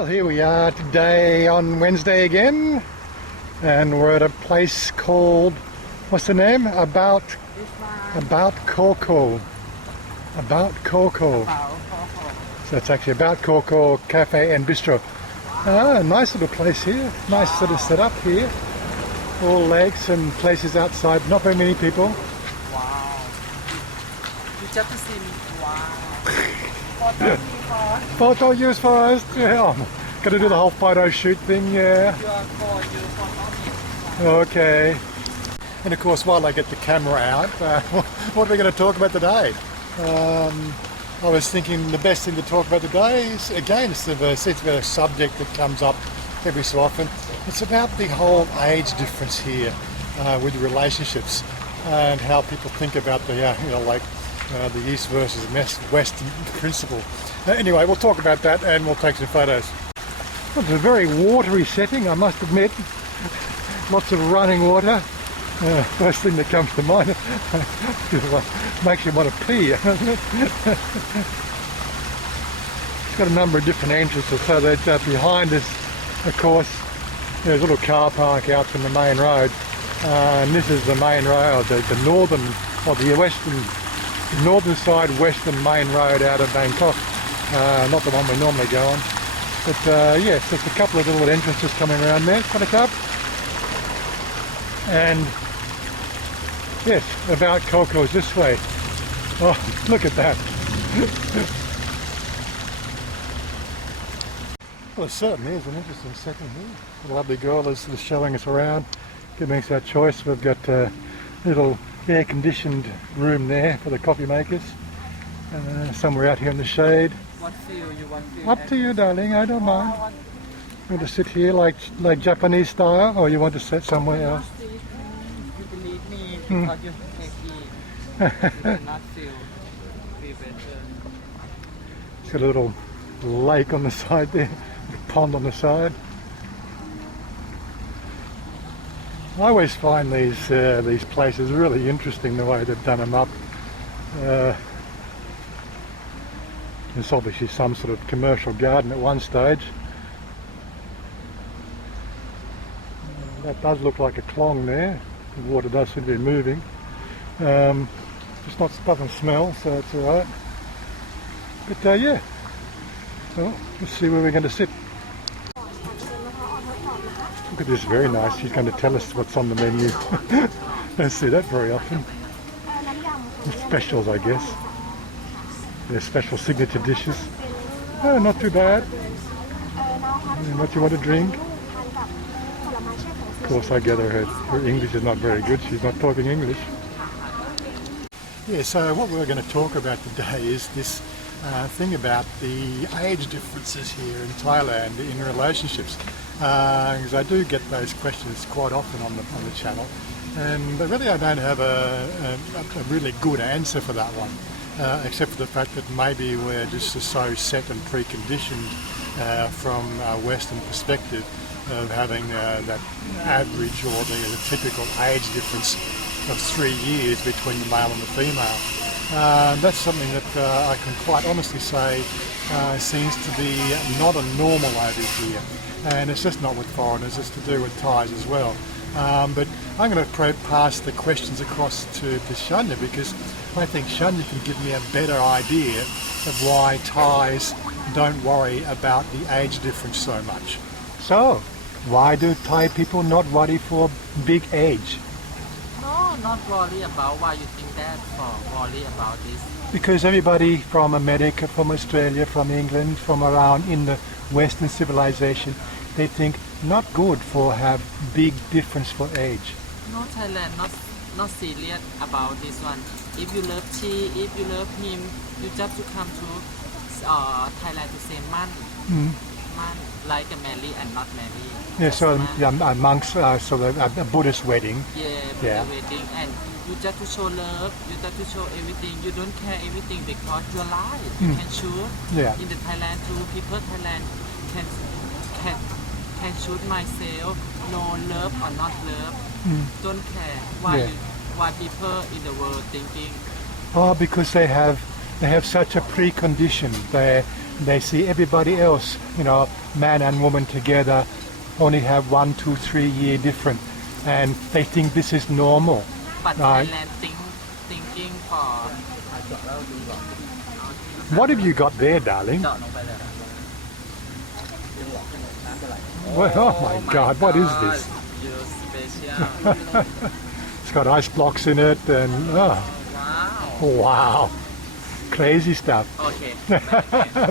Well, here we are today on Wednesday again, and we're at a place called, what's the name? About COCO. About COCO. So it's actually About COCO Cafe and Bistro. Nice little place here. Nice sort of setup here. All lakes and places outside. Not very many people. Wow. You just to see me. Wow. Photo use first. Yeah, I'm gonna do the whole photo shoot thing. Yeah. Okay. And of course, while I get the camera out, what are we going to talk about today? I was thinking the best thing to talk about today is, again, it's a subject that comes up every so often. It's about the whole age difference here with relationships and how people think about the, the East versus West principle. Anyway, we'll talk about that and we'll take some photos. Well, it's a very watery setting, I must admit. Lots of running water. First thing that comes to mind makes you want to pee. It's got a number of different entrances, so that behind us, of course, there's a little car park out from the main road, and this is the main road, the northern or the northern side western main road out of Bangkok, not the one we normally go on. But yes, there's a couple of little entrances coming around there, Buttercup. And yes, About COCO is this way. Oh, look at that. Well, it certainly is an interesting setting here. The lovely girl is showing us around, giving us our choice. We've got a little air-conditioned room there for the coffee makers. Somewhere out here in the shade. What feel you want? Up to you, darling. I don't mind. You want to sit here like Japanese style, or you want to sit somewhere else? You believe me because you take me. You cannot feel better. It's got a little lake on the side there, a pond on the side. I always find these places really interesting, the way they've done them up. There's obviously some sort of commercial garden at one stage. That does look like a clong there. The water does seem to be moving. Doesn't smell, so it's alright. But yeah, well, let's see where we're going to sit. Look at this, very nice. She's going to tell us what's on the menu. Don't see that very often. The specials, I guess. Their special signature dishes. Oh, not too bad. And what you want to drink? Of course, I gather her English is not very good. She's not talking English. Yeah, so what we're going to talk about today is this thing about the age differences here in Thailand in relationships. Because I do get those questions quite often on the channel, but really I don't have a really good answer for that one, except for the fact that maybe we're just so set and preconditioned from a Western perspective of having that average or the typical age difference of 3 years between the male and the female. That's something that I can quite honestly say seems to be not a normal over here, and it's just not with foreigners, it's to do with Thais as well. But I'm going to pass the questions across to Chanya, because I think Chanya can give me a better idea of why Thais don't worry about the age difference so much. So, why do Thai people not worry for big age? No, not worry about why you think that for. Worry about this. Because everybody from America, from Australia, from England, from around in the Western civilization, they think not good for have big difference for age. No, Thailand not serious about this one. If you love she, if you love him, you just to come to Thailand to say man, like a marry and not marry. Yeah, so monks, so a Buddhist wedding. Yeah, wedding, and you just to show love, you just to show everything. You don't care everything because you're alive. You can choose. Yeah. In the Thailand too, people Thailand can choose myself. No love or not love. Don't care. Why people in the world thinking? Oh, because they have such a precondition. they see everybody else, man and woman together, only have 1, 2, 3 year difference, and they think this is normal. But Right. Thailand thinking for What have you got there, darling? Well, oh my God, what is this? You're special. It's got ice blocks in it, and Wow. wow, crazy stuff. Okay.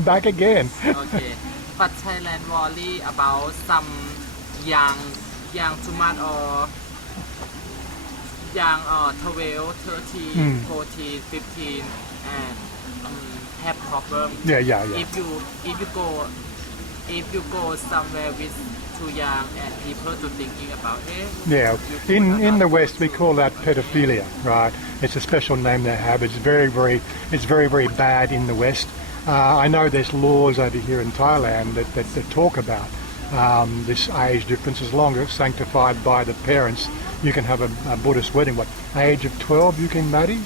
Back again. Okay. But Thailand worry about some young too much or young 12, 13, 14, 15 and have problem. Yeah. If you go somewhere with too young and people to thinking about Yeah, in the West we call that pedophilia, right? It's a special name they have. It's very bad in the West. I know there's laws over here in Thailand that talk about this age difference. As long as it's sanctified by the parents, you can have a Buddhist wedding. What, age of 12 you can marry?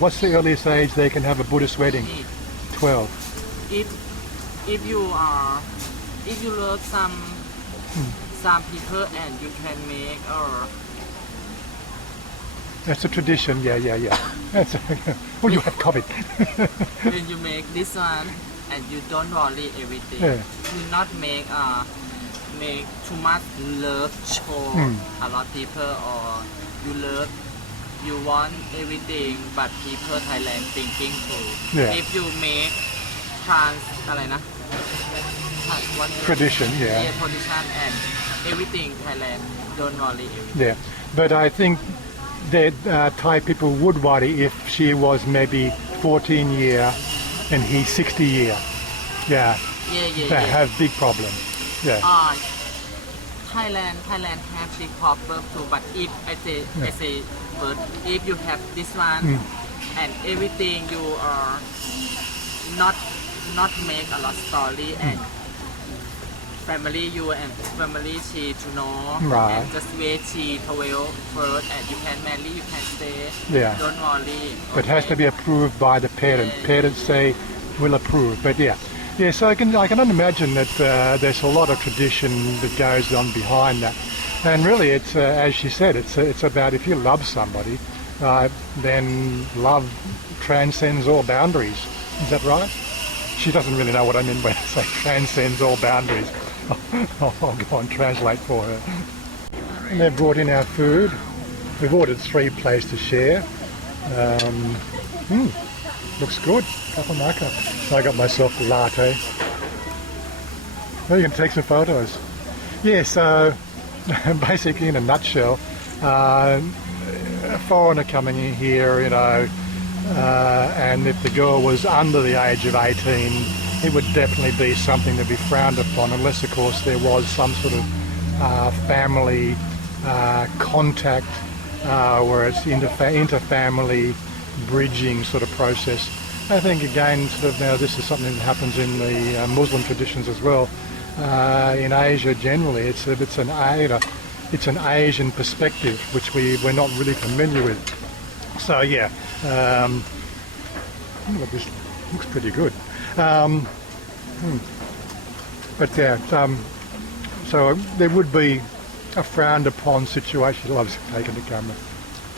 What's the earliest age they can have a Buddhist wedding? 12. If you love some people and you can make or That's a tradition, yeah. That's well, you have COVID. when you make this one and you don't worry everything, Yeah. you not make too much love show a lot of people or you want everything but people Thailand thinking too. Yeah. If you make trans อะไรนะ Tradition, yeah. tradition and everything Thailand don't worry everything. Yeah, but I think that Thai people would worry if she was maybe 14 year and he's 60 year. Yeah, they have big problem. Yeah. Thailand have big problem too, but if I say but if you have this one and everything you are not make a lot story and family you and family she to know Right. and just wait she 12 first and you can marry you can stay. Yeah. Don't worry. But it has to be approved by the parent. Parents say will approve. But yeah. So I can imagine that there's a lot of tradition that goes on behind that. And really, it's as she said, it's about if you love somebody, then love transcends all boundaries. Is that right? She doesn't really know what I mean when I say transcends all boundaries. I'll go and translate for her. And they've brought in our food. We've ordered 3 plates to share. Looks good. I got myself a latte. Well, you can take some photos. Yeah, so basically in a nutshell, a foreigner coming in here, and if the girl was under the age of 18, it would definitely be something to be frowned upon, unless of course there was some sort of family contact where it's inter-family bridging sort of process. I think again, sort of now this is something that happens in the Muslim traditions as well. In Asia generally, it's an Asian perspective which we're not really familiar with. So yeah, this looks pretty good. But yeah, so there would be a frowned upon situation. She loves taking the camera.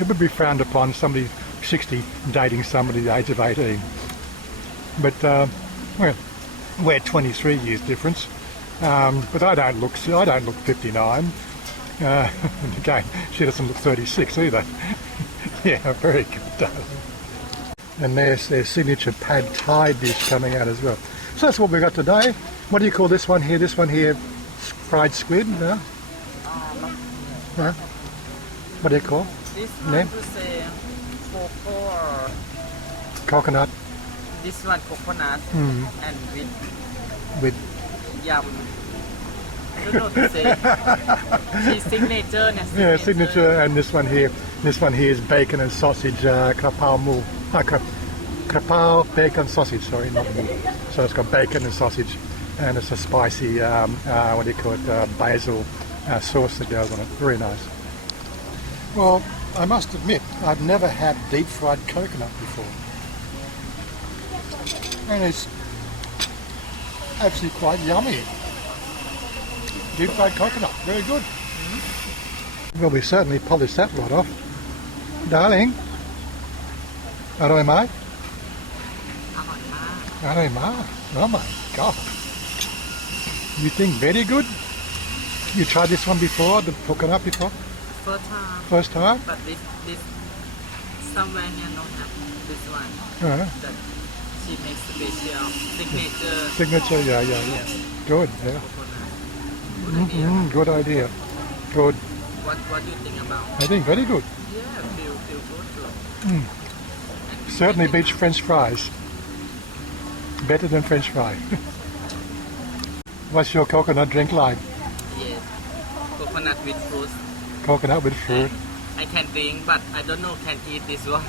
It would be frowned upon somebody 60 dating somebody the age of 18. But we're 23 years difference. But I don't look 59. Again, she doesn't look 36 either. Yeah, very good, darling. And there's their signature pad Thai dish coming out as well. So that's what we got today. What do you call this one here? This one here, fried squid, no? What do you call? This one to say COCO or Coconut. this one coconut and with yum. I don't know to say. She's signature. Yeah, signature. And this one here is bacon and sausage, krapao mu. Krapao bacon sausage. Sorry, not mu. So it's got bacon and sausage, and it's a spicy, what do you call it, basil sauce that goes on it. Very nice. Well, I must admit, I've never had deep fried coconut before. and it's actually quite yummy. Deep fried coconut, very good. Well, we certainly polished that lot off. Darling, aroy mai? อร่อยมาก Aroy mai? Oh my god. You think very good? You tried this one before, the coconut before? first time First time? but this somewhere here don't have this one Uh-huh. that she makes special signature Signature, yeah. Good, yeah. coconut. Good idea. Good. Good. What do you think about? I think very good. Yeah, feel good too. And Certainly beats French fries. Better than French fry. What's your coconut drink like? yes, coconut with fruit. Coconut with fruit. I can drink, but I don't know can eat this one.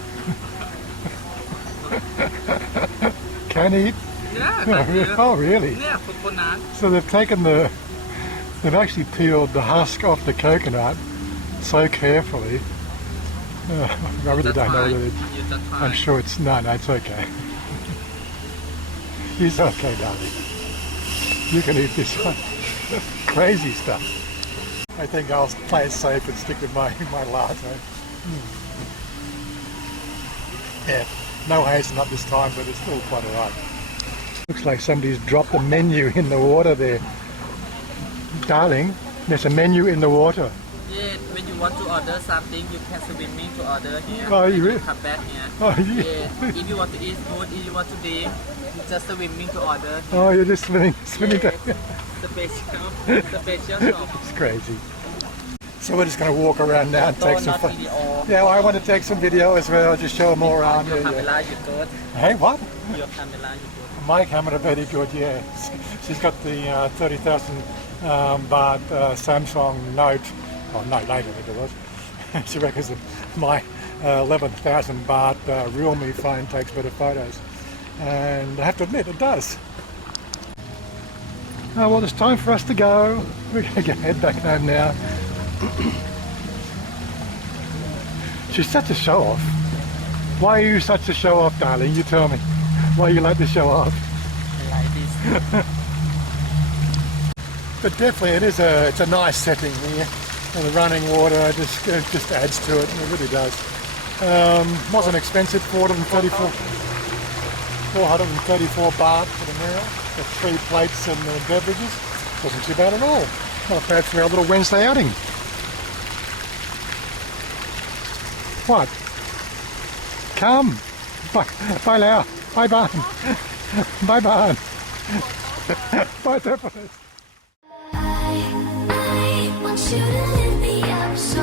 Can eat? Yeah, but yeah. Oh, really? Yeah, coconut. So they've actually peeled the husk off the coconut so carefully. I really don't know whether I'm sure it's, no, it's okay. It's okay, darling. You can eat this one. Crazy stuff. I think I'll play it safe and stick with my latte. Yeah, no hazelnut this time, but it's still quite alright. Looks like somebody's dropped a menu in the water there. Darling, there's a menu in the water. Yeah, when you want to order something, you can swimming to order here. Oh, you and really? come back here. Oh, yeah. Yeah. If you want to eat food, if you want to drink, you just swimming to order. Oh, you're just swimming down. Special shop. It's crazy. So we're just going to walk around now and take So some not photos. video. Yeah, well, I want to take some video as well. I'll just show them all around. Your Yeah, yeah. camera, you good. Hey, what? Your camera, you good. My camera, very good, yeah. She's got the 30,000 baht Samsung Note, or Note 8 I think it was. She reckons that my 11,000 baht Realme phone takes better photos. And I have to admit, it does. Oh, well, it's time for us to go. We're going to head back home now. She's such a show-off. Why are you such a show-off, darling? You tell me. Why you like to show off? I like this. But definitely it's a nice setting here. And the running water just adds to it. It really does. Wasn't expensive, 434 baht for the meal. The 3 plates and the beverages. Wasn't too bad at all. Not bad for our little Wednesday outing. What? Come. Bye Lau. Bye Ban. Bye Ban. Bye Tepanis. I want you to lift me up so